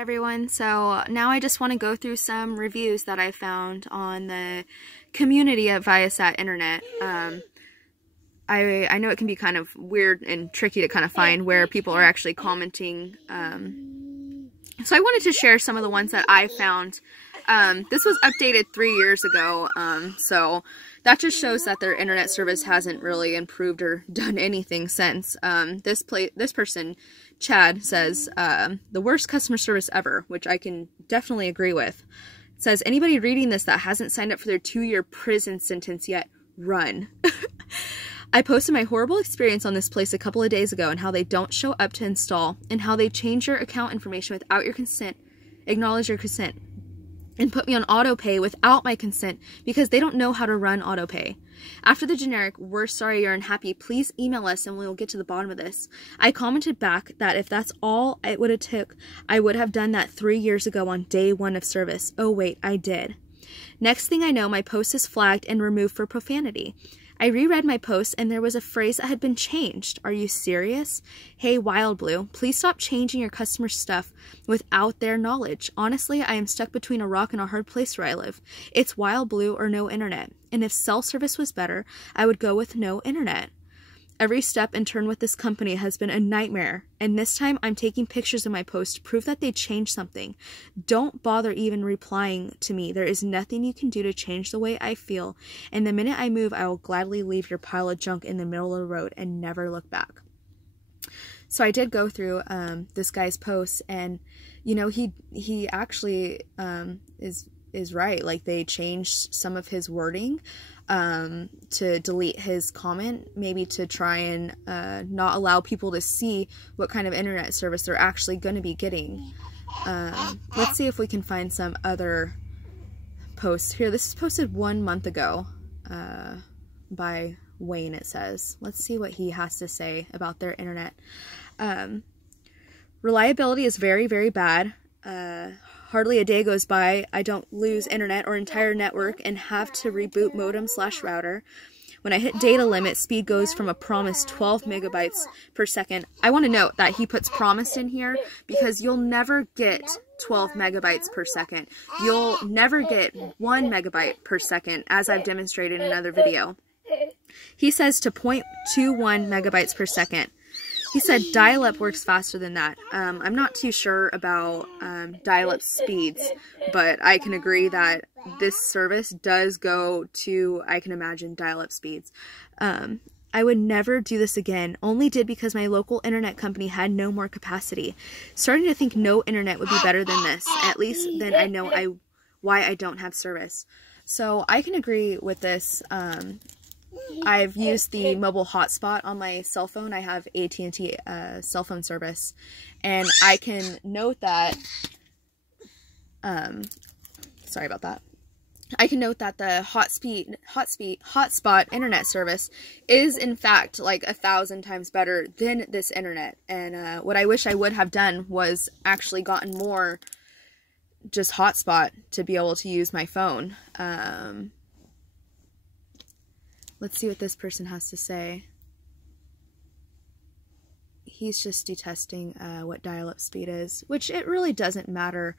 Everyone, so now I just want to go through some reviews that I found on the community at Viasat Internet. I know it can be kind of weird and tricky to kind of find where people are actually commenting. So I wanted to share some of the ones that I found. This was updated 3 years ago, so that just shows that their internet service hasn't really improved or done anything since. This person, Chad, says, the worst customer service ever, which I can definitely agree with. It says, anybody reading this that hasn't signed up for their 2-year prison sentence yet, run. I posted my horrible experience on this place a couple of days ago and how they don't show up to install and how they change your account information without your consent, acknowledge your consent, and put me on auto pay without my consent because they don't know how to run auto pay. After the generic, we're sorry you're unhappy, please email us and we'll get to the bottom of this. I commented back that if that's all it would have took, I would have done that 3 years ago on day 1 of service. Oh wait, I did. Next thing I know, my post is flagged and removed for profanity. I reread my post and there was a phrase that had been changed. Are you serious? Hey, Wild Blue, please stop changing your customer stuff without their knowledge. Honestly, I am stuck between a rock and a hard place where I live. It's Wild Blue or no internet. And if cell service was better, I would go with no internet. Every step and turn with this company has been a nightmare, and this time I'm taking pictures of my post to prove that they changed something. Don't bother even replying to me. There is nothing you can do to change the way I feel, and the minute I move, I will gladly leave your pile of junk in the middle of the road and never look back. So I did go through this guy's posts, and you know, he actually is right. Like, they changed some of his wording to delete his comment, maybe to try and not allow people to see what kind of internet service they're actually going to be getting. Let's see if we can find some other posts here. This is posted 1 month ago by Wayne, it says. Let's see what he has to say about their internet. Reliability is very, very bad. Hardly a day goes by I don't lose internet or entire network and have to reboot modem/router. When I hit data limit, speed goes from a promised 12 megabytes per second. I want to note that he puts promised in here because you'll never get 12 megabytes per second. You'll never get 1 megabyte per second, as I've demonstrated in another video. He says to 0.21 megabytes per second. He said dial-up works faster than that. I'm not too sure about dial-up speeds, but I can agree that this service does go to, I can imagine, dial-up speeds. I would never do this again. Only did because my local internet company had no more capacity. Starting to think no internet would be better than this. At least then I know why I don't have service. So I can agree with this. I've used the mobile hotspot on my cell phone. I have AT&T cell phone service, and I can note that, sorry about that. I can note that the hotspot internet service is in fact like 1,000 times better than this internet. And what I wish I would have done was actually gotten more just hotspot to be able to use my phone. Let's see what this person has to say. He's just detesting what dial-up speed is, which it really doesn't matter.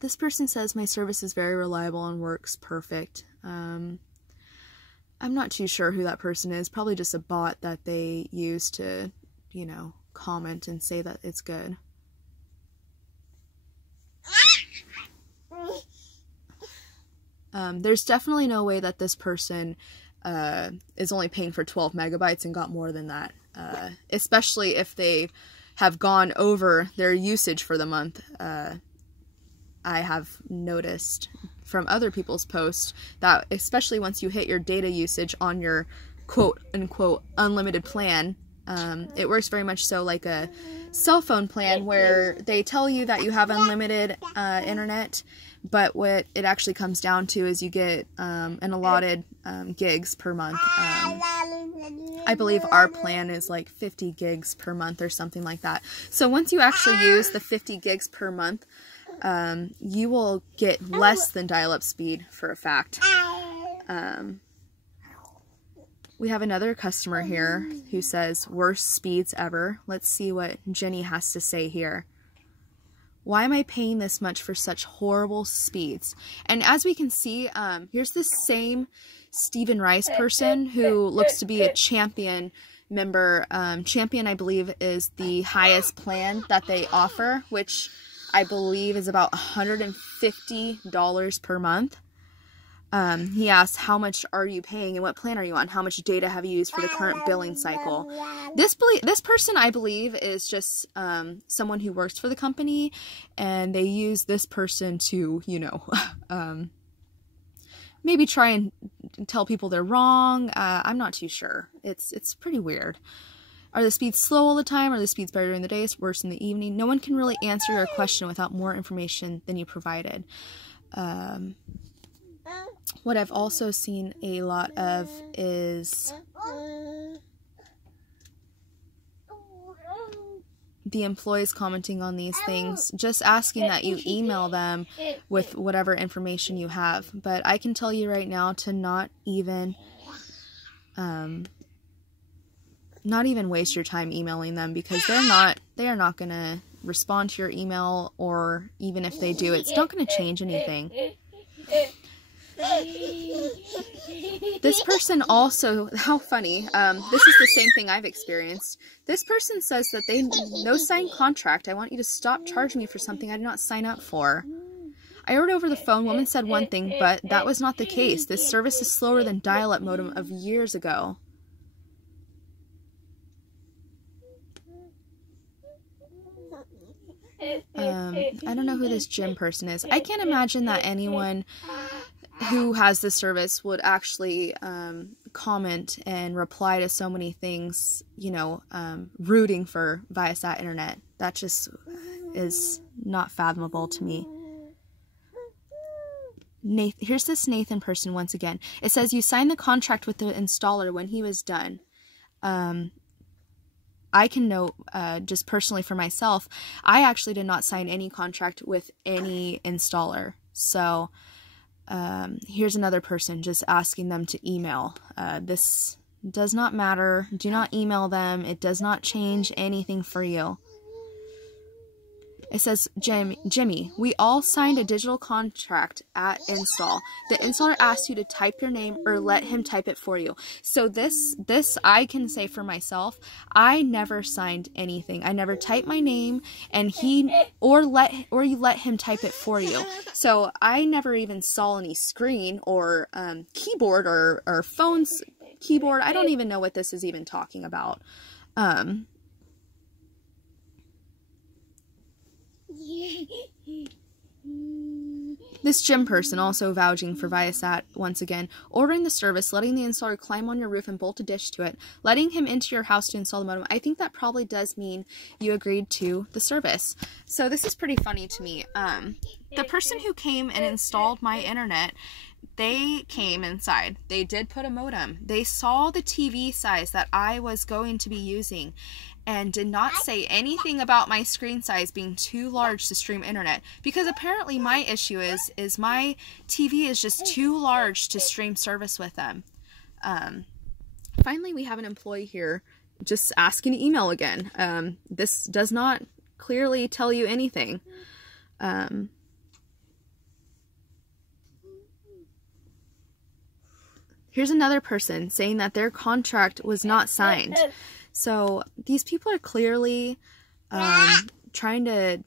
This person says my service is very reliable and works perfect. I'm not too sure who that person is. Probably just a bot that they use to, you know, comment and say that it's good. There's definitely no way that this person is only paying for 12 megabytes and got more than that, especially if they have gone over their usage for the month. I have noticed from other people's posts that especially once you hit your data usage on your quote-unquote unlimited plan, it works very much so like a cell phone plan where they tell you that you have unlimited internet, but what it actually comes down to is you get an allotted gigs per month. I believe our plan is like 50 gigs per month or something like that. So once you actually use the 50 gigs per month, you will get less than dial-up speed for a fact. We have another customer here who says, worst speeds ever. Let's see what Jenny has to say here. Why am I paying this much for such horrible speeds? And as we can see, here's this same Stephen Rice person who looks to be a Champion member. Champion, I believe, is the highest plan that they offer, which I believe is about $150 per month. He asks, how much are you paying and what plan are you on? How much data have you used for the current billing cycle? This person, I believe, is just someone who works for the company, and they use this person to, you know, maybe try and tell people they're wrong. I'm not too sure. It's pretty weird. Are the speeds slow all the time? Are the speeds better during the day? Worse in the evening? No one can really answer your question without more information than you provided. What I've also seen a lot of is the employees commenting on these things, just asking that you email them with whatever information you have. But I can tell you right now to not even waste your time emailing them, because they are not going to respond to your email, or even if they do, it's not going to change anything. This person also, how funny, this is the same thing I've experienced. This person says that they, no signed contract. I want you to stop charging me for something I did not sign up for. I heard over the phone, woman said one thing, but that was not the case. This service is slower than dial-up modem of years ago. I don't know who this Jim person is. I can't imagine that anyone who has this service would actually comment and reply to so many things, you know, rooting for Viasat Internet. That just is not fathomable to me. Here's this Nathan person once again. It says, you signed the contract with the installer when he was done. I can note, just personally for myself, I actually did not sign any contract with any installer. So here's another person just asking them to email. This does not matter. Do not email them. It does not change anything for you. It says, Jimmy, we all signed a digital contract at install. The installer asked you to type your name or let him type it for you. So this I can say for myself, I never signed anything. I never typed my name, and you let him type it for you. So I never even saw any screen or keyboard or phone's keyboard. I don't even know what this is even talking about. This Jim person also vouching for Viasat once again, ordering the service, letting the installer climb on your roof and bolt a dish to it, letting him into your house to install the modem. I think that probably does mean you agreed to the service. So this is pretty funny to me. The person who came and installed my internet, they came inside. They did put a modem. They saw the TV size that I was going to be using, and did not say anything about my screen size being too large to stream internet, because apparently my issue is my TV is just too large to stream service with them. Finally, we have an employee here just asking to email again. This does not clearly tell you anything. Here's another person saying that their contract was not signed. So these people are clearly trying to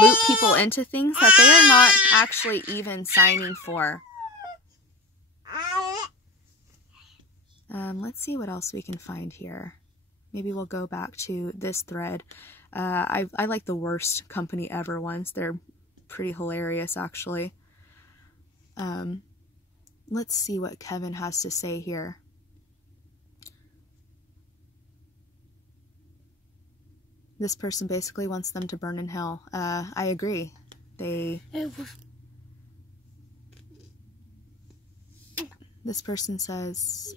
loop people into things that they are not actually even signing for. Let's see what else we can find here. Maybe we'll go back to this thread. I like the worst company ever ones. They're pretty hilarious, actually. Let's see what Kevin has to say here. This person basically wants them to burn in hell. I agree. This person says,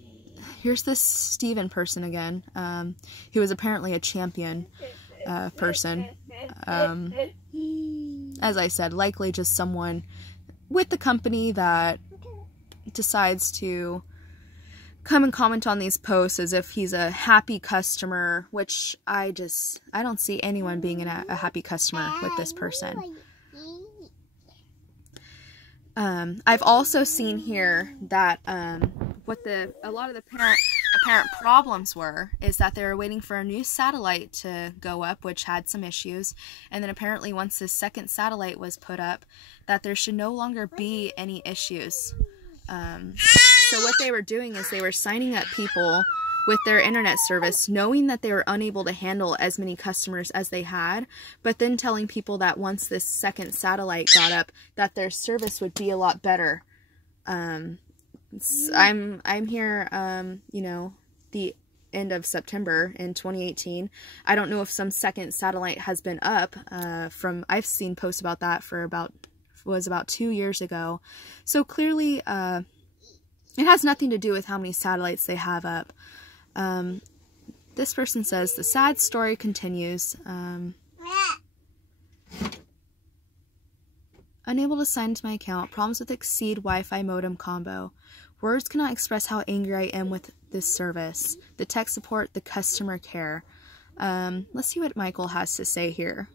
here's this Steven person again, who is apparently a Champion person. As I said, likely just someone with the company that decides to come and comment on these posts as if he's a happy customer, which I don't see anyone being a happy customer with this person. I've also seen here that what a lot of the apparent problems were is that they were waiting for a new satellite to go up, which had some issues, and then apparently once the second satellite was put up, that there should no longer be any issues. So what they were doing is they were signing up people with their internet service, knowing that they were unable to handle as many customers as they had, but then telling people that once this second satellite got up, that their service would be a lot better. I'm here, you know, the end of September in 2018. I don't know if some second satellite has been up. I've seen posts about that for about 2 years ago. So clearly, it has nothing to do with how many satellites they have up. This person says, the sad story continues. Unable to sign into my account. Problems with exede Wi-Fi modem combo. Words cannot express how angry I am with this service. The tech support, the customer care. Let's see what Michael has to say here.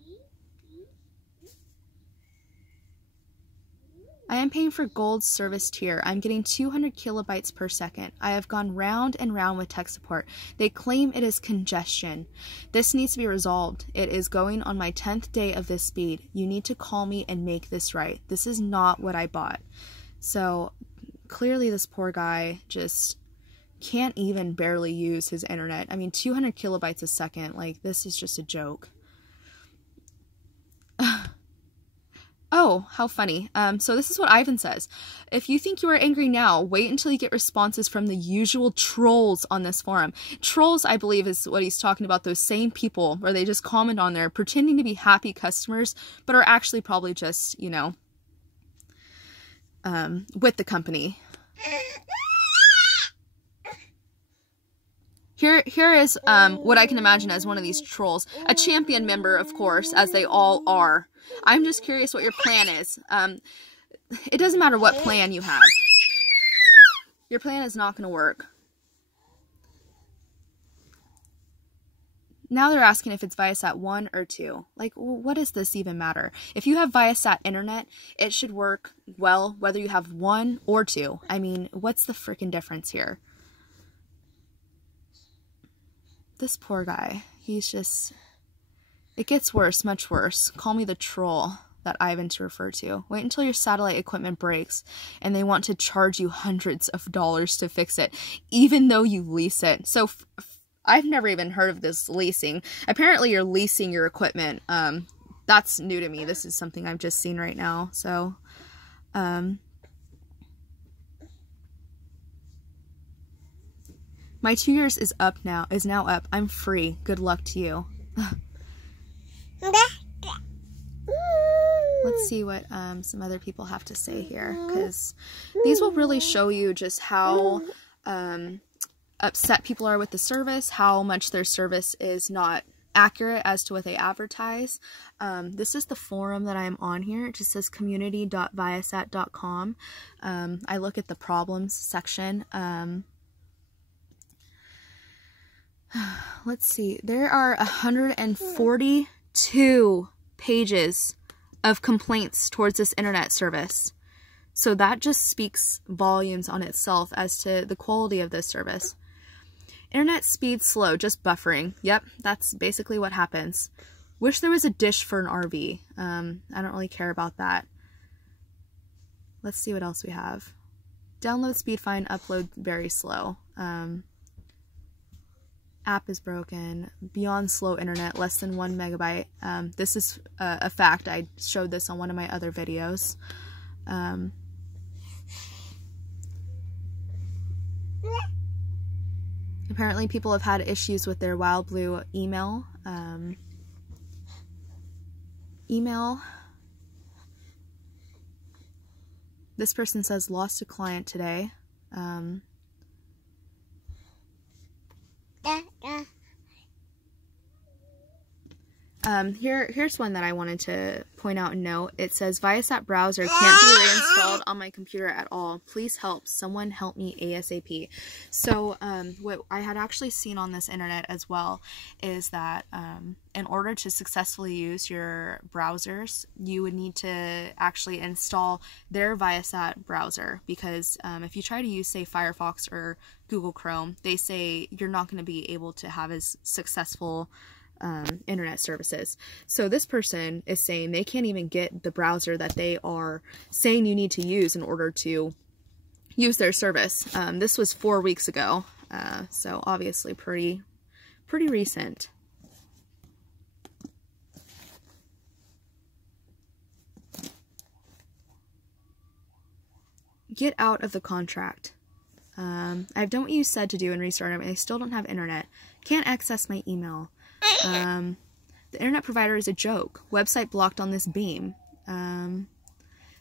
I am paying for gold service tier. I'm getting 200 kilobytes per second. I have gone round and round with tech support. They claim it is congestion. This needs to be resolved. It is going on my 10th day of this speed. You need to call me and make this right. This is not what I bought. So clearly this poor guy just can't even barely use his internet. I mean, 200 kilobytes a second. Like, this is just a joke. Oh, how funny. So this is what Ivan says. If you think you are angry now, wait until you get responses from the usual trolls on this forum. Trolls, I believe, is what he's talking about. Those same people where they just comment on there pretending to be happy customers, but are actually probably just, you know, with the company. Here is what I can imagine as one of these trolls. A champion member, of course, as they all are. I'm just curious what your plan is. It doesn't matter what plan you have. Your plan is not going to work. Now they're asking if it's Viasat 1 or 2. Like, what does this even matter? If you have Viasat internet, it should work well whether you have 1 or 2. I mean, what's the freaking difference here? This poor guy, he's just... It gets worse, much worse. Call me the troll that Ivan to refer to. Wait until your satellite equipment breaks and they want to charge you hundreds of dollars to fix it, even though you lease it. So I've never even heard of this leasing. Apparently you're leasing your equipment. That's new to me. This is something I've just seen right now. So, my 2 years is now up. I'm free. Good luck to you. Let's see what some other people have to say here, because these will really show you just how upset people are with the service, how much their service is not accurate as to what they advertise. This is the forum that I'm on here. It just says community.viasat.com. I look at the problems section. Let's see. There are 142 pages of complaints towards this internet service. So that just speaks volumes on itself as to the quality of this service. Internet speed slow, just buffering. Yep, that's basically what happens. Wish there was a dish for an RV. I don't really care about that. Let's see what else we have. Download speed fine, upload very slow. App is broken, beyond slow internet, less than 1 megabyte. This is a fact. I showed this on one of my other videos. Apparently people have had issues with their Wild Blue email. This person says lost a client today. Here's one that I wanted to point out and note. It says, Viasat browser can't be reinstalled on my computer at all. Please help. Someone help me ASAP. So, what I had actually seen on this internet as well is that in order to successfully use your browsers, you would need to actually install their Viasat browser, because if you try to use, say, Firefox or Google Chrome, they say you're not going to be able to have as successful internet services. So this person is saying they can't even get the browser that they are saying you need to use in order to use their service. This was 4 weeks ago, so obviously pretty recent. Get out of the contract. I don't use said to do and restart it. I still don't have internet. Can't access my email. The internet provider is a joke. Website blocked on this beam.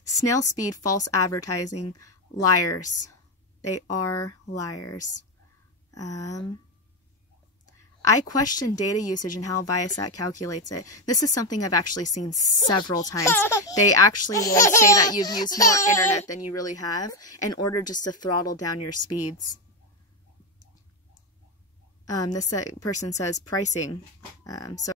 Snail speed false advertising. Liars. They are liars. I question data usage and how Viasat calculates it. This is something I've actually seen several times. They actually will say that you've used more internet than you really have in order just to throttle down your speeds. This person says pricing. So